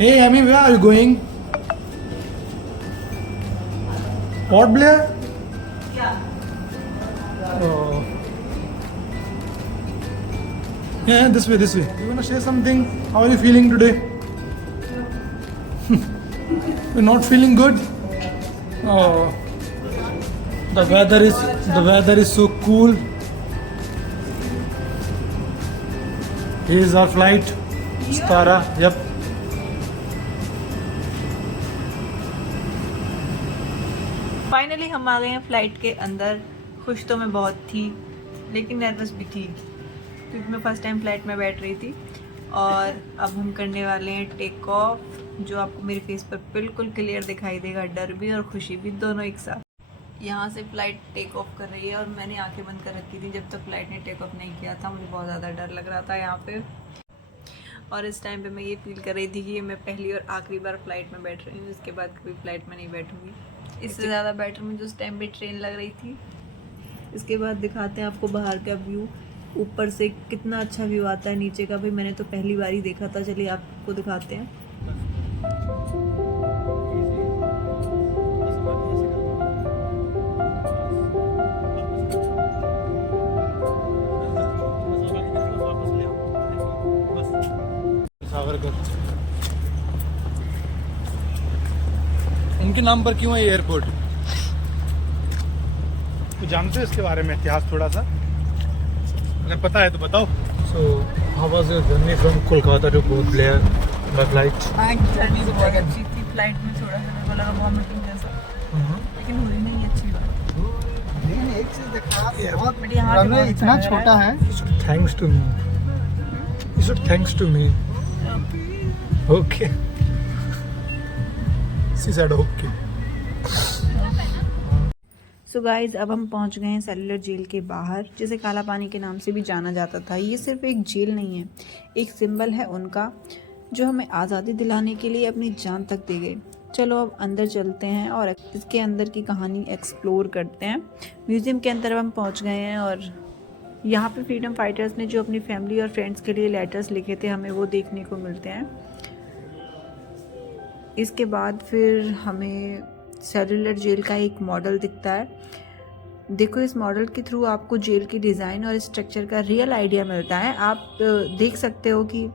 Hey, Amy, where are you going? Port Blair? Oh. Yeah, this way, this way. You wanna say something? How are you feeling today? You're not feeling good? Oh. The weather is so cool. Here's our flight. Stara. Yep. Finally हम आ गए हैं flight के अंदर। खुश तो मैं बहुत थी लेकिन नर्वस भी थी क्योंकि मैं फ़र्स्ट टाइम फ़्लाइट में बैठ रही थी। और अब हम करने वाले हैं टेक ऑफ, जो आपको मेरे फेस पर बिल्कुल क्लियर दिखाई देगा। डर भी और खुशी भी दोनों एक साथ। यहाँ से फ़्लाइट टेक ऑफ कर रही है और मैंने आंखें बंद कर रखी थी जब तक फ़्लाइट ने टेक ऑफ नहीं किया था। मुझे बहुत ज़्यादा डर लग रहा था यहाँ पे। और इस टाइम पे मैं ये फील कर रही थी कि मैं पहली और आखिरी बार फ़्लाइट में बैठ रही हूँ। इसके बाद कभी फ़्लाइट में नहीं बैठूँगी। इससे ज़्यादा बेटर मुझे उस टाइम पे ट्रेन लग रही थी। इसके बाद दिखाते हैं आपको बाहर का व्यू। ऊपर से कितना अच्छा व्यू आता है नीचे का भी, मैंने तो पहली बार ही देखा था। चलिए आपको दिखाते हैं। उनके नाम पर क्यों है ये एयरपोर्ट? तो जानते हो इसके बारे में इतिहास थोड़ा सा? अगर पता है तो बताओ। So, how was your journey from Kolkata to Port Blair by flight? Journey तो बहुत अच्छी थी। फ्लाइट में थोड़ा सा मेरे को लगा वॉमिटिंग जैसा, लेकिन हुई नहीं। अच्छी बात। लेकिन एक चीज देखा, बहुत बट यहाँ पे बहुत इतना अच्छा लग छोटा रहा है। You should thanks to me. You should thanks to me. Okay. She said okay. So guys, अब हम पहुंच गए हैं सेलुलर जेल के बाहर, जिसे काला पानी के नाम से भी जाना जाता था। ये सिर्फ एक जेल नहीं है, एक सिंबल है उनका, जो हमें आज़ादी दिलाने के लिए अपनी जान तक दे गए। चलो अब अंदर चलते हैं और इसके अंदर की कहानी एक्सप्लोर करते हैं। म्यूज़ियम के अंदर हम पहुंच गए हैं और यहाँ पे फ्रीडम फाइटर्स ने जो अपनी फैमिली और फ्रेंड्स के लिए लेटर्स लिखे थे, हमें वो देखने को मिलते हैं। इसके बाद फिर हमें सेलुलर जेल का एक मॉडल दिखता है। देखो, इस मॉडल के थ्रू आपको जेल की डिज़ाइन और स्ट्रक्चर का रियल आइडिया मिलता है। आप देख सकते हो कि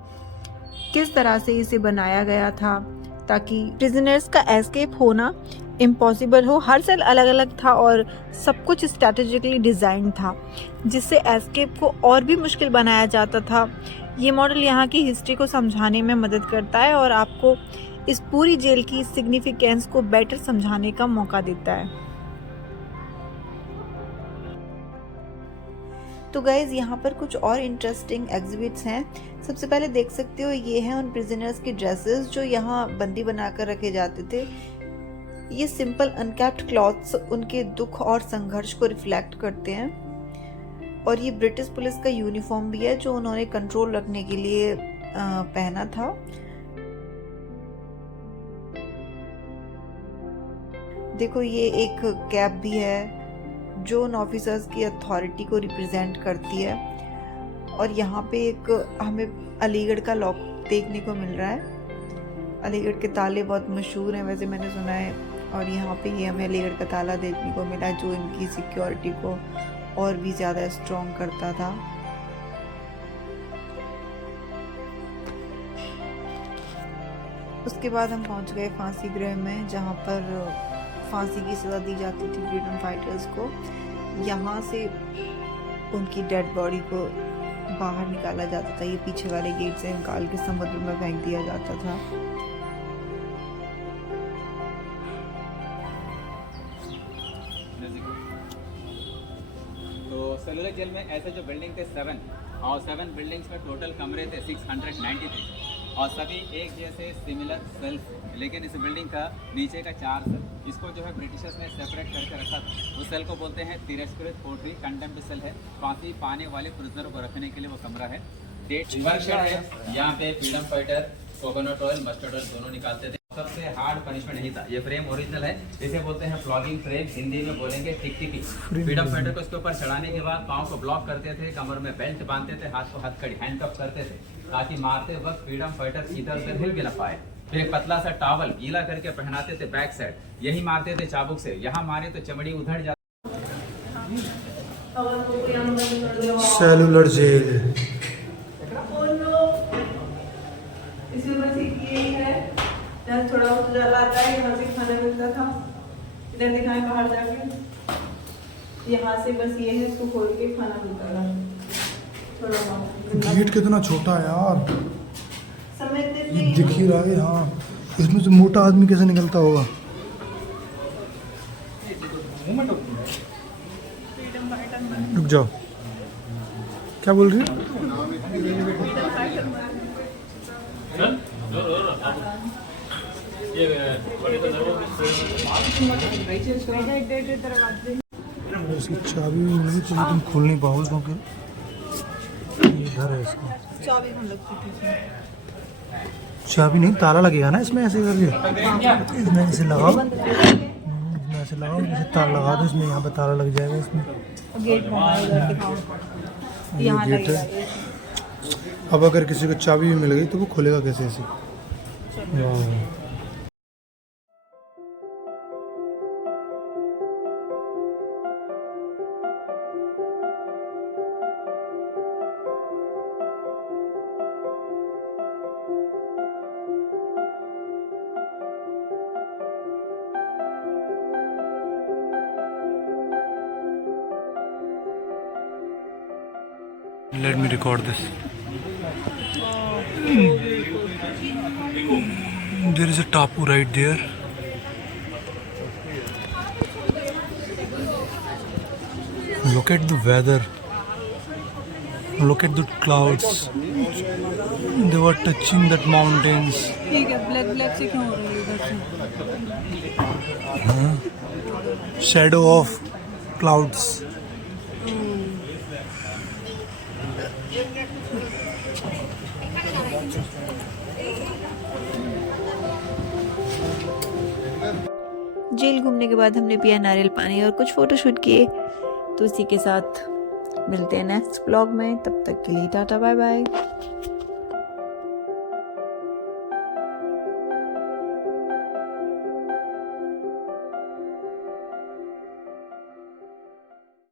किस तरह से इसे बनाया गया था ताकि प्रिजनर्स का एस्केप होना इम्पॉसिबल हो। हर सेल अलग अलग था और सब कुछ स्ट्रैटेजिकली डिज़ाइन था, जिससे एस्केप को और भी मुश्किल बनाया जाता था। ये मॉडल यहाँ की हिस्ट्री को समझाने में मदद करता है और आपको इस पूरी जेल की सिग्निफिकेंस को बेटर समझाने का मौका देता है। तो गाइज, यहाँ पर कुछ और इंटरेस्टिंग एग्जिबिट्स हैं। सबसे पहले देख सकते हो, ये हैं उन प्रिजनर्स की ड्रेसेस जो यहाँ बंदी बनाकर रखे जाते थे। ये सिंपल अनकैप्ड क्लॉथ्स उनके दुख और संघर्ष को रिफ्लेक्ट करते हैं। और ये ब्रिटिश पुलिस का यूनिफॉर्म भी है, जो उन्होंने कंट्रोल रखने के लिए पहना था। देखो, ये एक कैप भी है जो उन ऑफिसर्स की अथॉरिटी को रिप्रेजेंट करती है। और यहाँ पे एक हमें अलीगढ़ का लॉक देखने को मिल रहा है। अलीगढ़ के ताले बहुत मशहूर हैं वैसे, मैंने सुना है। और यहाँ पे ये हमें अलीगढ़ का ताला देखने को मिला, जो इनकी सिक्योरिटी को और भी ज़्यादा स्ट्रॉन्ग करता था। उसके बाद हम पहुँच गए फांसी गृह में, जहाँ पर फांसी की सज़ा दी जाती थी फ्रीडम फाइटर्स को। यहाँ से उनकी डेड बॉडी को बाहर निकाला जाता था। ये पीछे वाले गेट से निकाल के समुद्र में फेंक दिया जाता था। तो सेलुलर जेल में ऐसे जो बिल्डिंग थे 7 और 7 बिल्डिंग्स में टोटल कमरे थे 693 और सभी एक जैसे सिमिलर सेल्स, लेकिन इस बिल्डिंग का नीचे का 4 सेल, इसको जो है ब्रिटिशर्स ने सेपरेट करके रखा था। उस सेल को बोलते हैं तिरस्कृत कोठरी, कंटेम्प्ट सेल है। फांसी पाने वाले प्रिजनर को रखने के लिए वो कमरा है। डेट वर्कशॉप है। यहाँ पे freedom fighter coconut oil, mustard oil दोनों निकालते थे। सबसे हार्ड पनिशमेंट नहीं था। ये फ्रेम ओरिजिनल है, इसे बोलते हैं फ्लॉगिंग फ्रेम, हिंदी में बोलेंगे टिकटिकी। फ्रीडम फाइटर को इसके ऊपर चढ़ाने के बाद पाँव को ब्लॉक करते थे, कमर में बेल्ट बांधते थे, हाथ को हथकड़ी हैंडकफ करते थे, ताकि मारते वक्त फ्रीडम फाइटर इधर उधर हिल भी ना पाए। फिर एक पतला सा टॉवल गीला करके पहनाते थे बैक साइड, यही मारते थे चाबुक से, यहाँ मारे तो चमड़ी उधड़ जाती। Cellular Jail. इसमें बस एक यही है, जहाँ थोड़ा बहुत उजाला आता है, यहाँ से खाना मिलता था। इधर दिखाएं बाहर जाके, यहाँ से बस ये है, इसको खोल के खाना मिलता था। थोड़ा गेट कितना छोटा है यार, समझते ये दिख ही रहा है। हाँ, इसमें से मोटा आदमी कैसे निकलता होगा। रुक जाओ, क्या बोल रही है? इसकी चाबी नहीं तो तुम खोल नहीं पाओगे क्योंकि ये घर है इसका। चाबी हम लगती थी इसमें। चाबी नहीं, ताला लगेगा ना इसमें, ऐसे करके इसमें ऐसे लगाओ, इसमें ऐसे लगाओ, जैसे ताला लगा दो इसमें, यहाँ पे ताला लग जाएगा इसमें। गेट इधर दिखाओ, ये यहाँ गेट है। अब अगर किसी को चाबी भी मिल गई तो वो खोलेगा कैसे ऐसे? वाह। Let me record this. There is a tapu right there. Look at the weather. Look at the clouds. They were touching that mountains. ठीक है, ब्लैक ब्लैक से क्यों हो रही है इधर से? Shadow of clouds. जेल घूमने के बाद हमने पिया नारियल पानी और कुछ फोटोशूट किए। तो इसी के साथ मिलते हैं नेक्स्ट ब्लॉग में, तब तक के लिए टाटा बाय बाय।